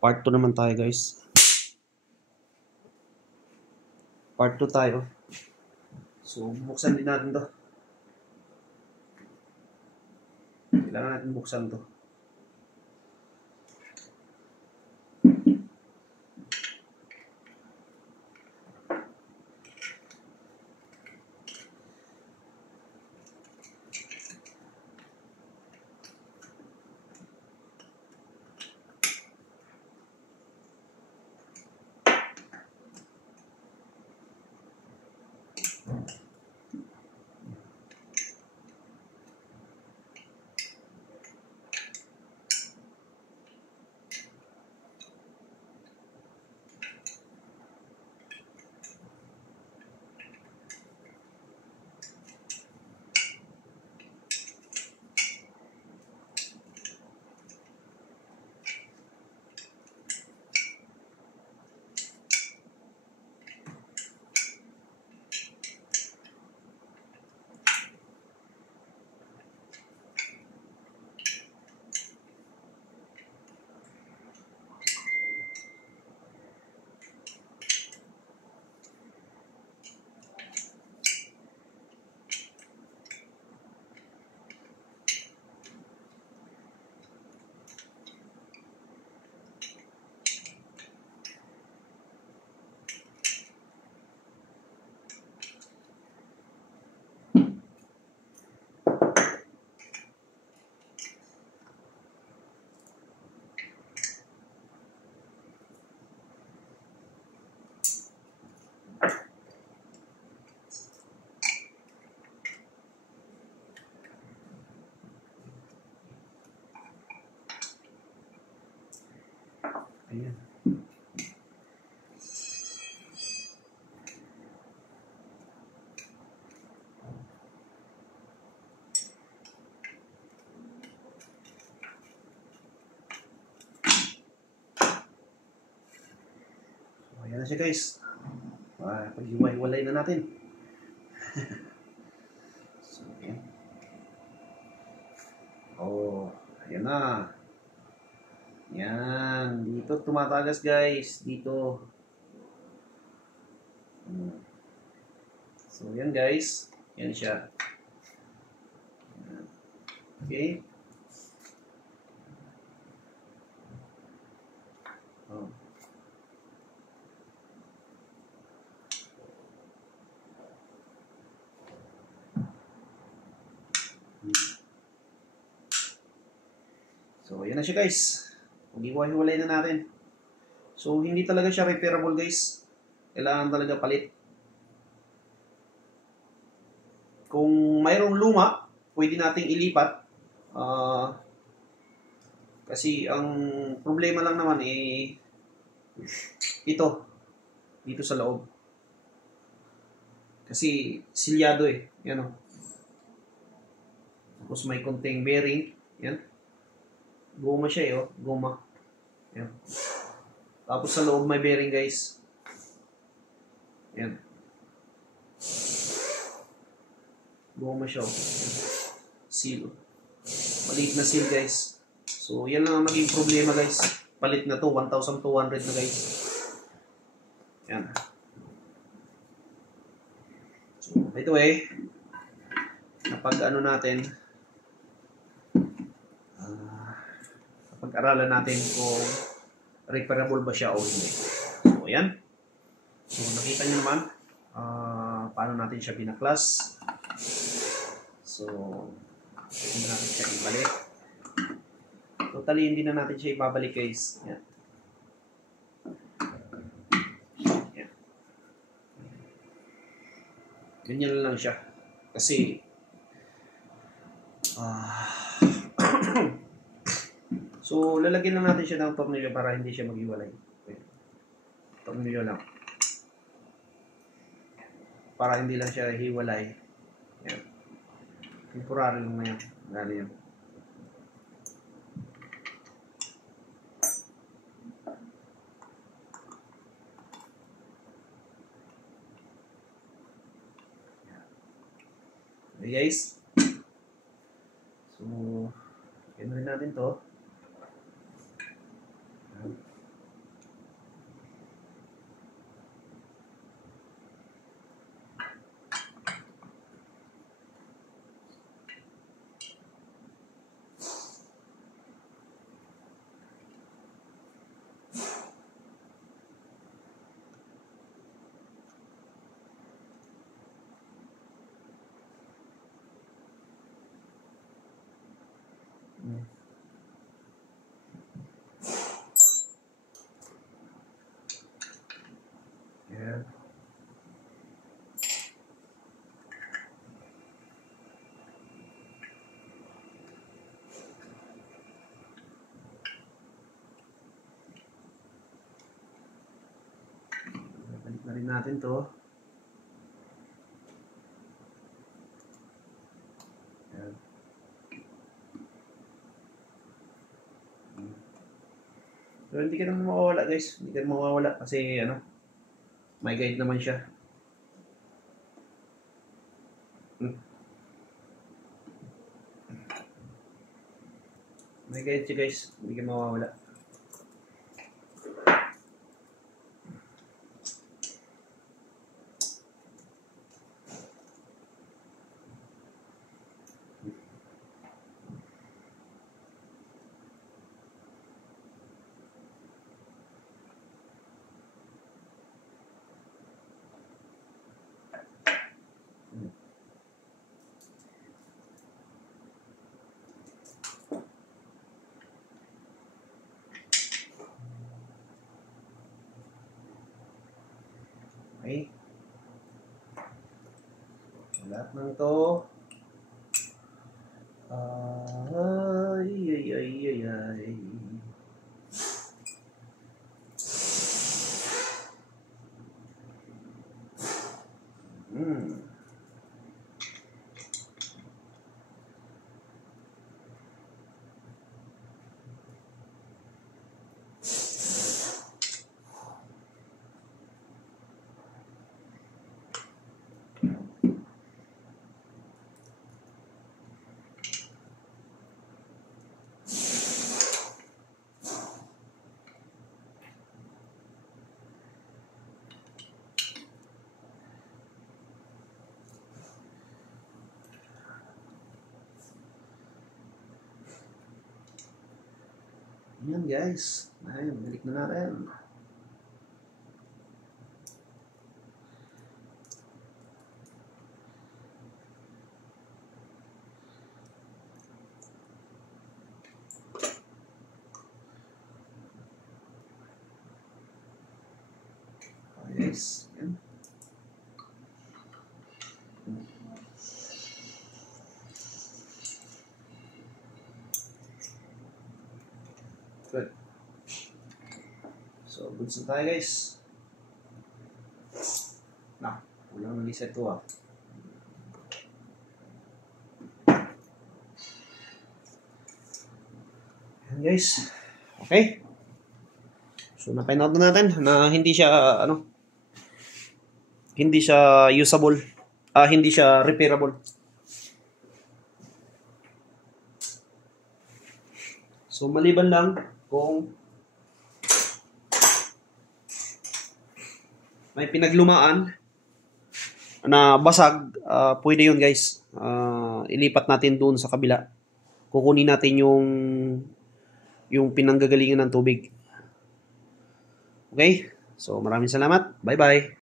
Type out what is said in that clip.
Part 2 naman tayo, guys. Part 2 tayo. So, buksan din natin to. Kailangan natin buksan to. Ayan. So, ayan na siya, guys. Pag-iwalay na natin. So, ayan. Oh, ayan na. Yan. Dito tumatagas, guys. Dito. So, yan, guys. Yan siya. Okay. Oh. So, yan na siya, guys. Pag-iwalay na natin. So, hindi talaga siya repairable, guys. Kailangan talaga palit. Kung mayroong luma, pwede nating ilipat. Kasi ang problema lang naman ito. Dito sa loob. Kasi silyado Yan o. Tapos may konting bearing. Yan. Goma siya Goma. Yan. Tapos sa loob may bearing, guys. Yan. Goma siya Seal. Maliit na seal, guys. So, yan lang ang naging problema, guys. Palit na to. 1,200 na, guys. Yan. So, ito napag-ano natin, napag-aralan natin kung repairable ba siya o hindi. So, ayan. So, nakita nyo naman paano natin siya binaklas. So, hindi natin siya ibalik. Totally, hindi na natin siya ibabalik, guys. Yan. Yan. Ganyan lang siya. Kasi, so, lalagyan lang natin siya ng tornilyo para hindi siya mag-iwalay. Tornilyo lang. Para hindi lang siya hiwalay. Yan. Temporary lang na yan. Gano'n yan. Okay, guys. So, gano'n rin natin to. Ayan. Balik na rin natin to. Ayan. So, hindi ka naman mawawala guys. Hindi ka naman mawawala kasi ano, may guide naman siya. May guide siya guys. Hindi ka mawawala. Okay. So, lahat ng to. Ay, ay, ay, ay, ay. Yan guys. Ayun, balik na natin. Yes. Yan. Good. So, goods na tayo guys. Na, walang reset to ah. Yan guys. Okay. So, na-find out na natin na hindi siya, hindi siya usable. Hindi siya repairable. So, maliban lang kung may pinaglumaan na basag, pwede yun guys. Ilipat natin doon sa kabila. Kukunin natin yung pinanggagalingan ng tubig. Okay? So, maraming salamat. Bye-bye.